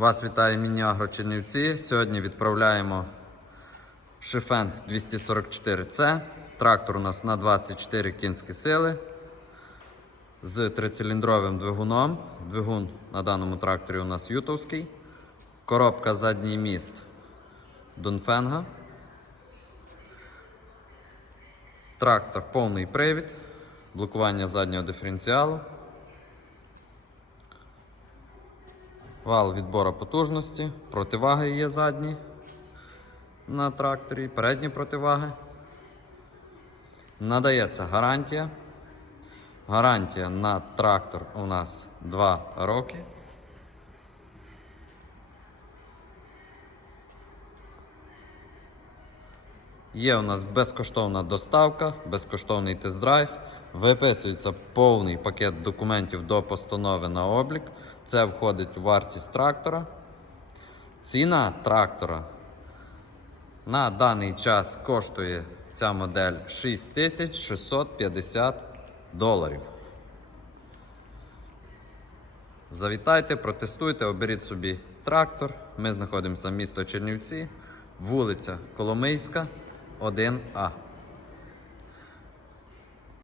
Вас вітає Міні-Агро Чернівці. Сьогодні відправляємо Шифенг 244C. Трактор у нас на 24 кінські сили з трициліндровим двигуном. Двигун на даному тракторі у нас ютовський. Коробка задній міст Донфенга. Трактор повний привід, блокування заднього диференціалу. Вал відбору потужності, противаги є задні на тракторі, передні противаги. Надається гарантія. Гарантія на трактор у нас 2 роки. Є у нас безкоштовна доставка, безкоштовний тест-драйв. Виписується повний пакет документів до постанови на облік. Це входить у вартість трактора. Ціна трактора на даний час коштує ця модель 6650 доларів. Завітайте, протестуйте, оберіть собі трактор. Ми знаходимося місто Чернівці, вулиця Коломийська, 1А.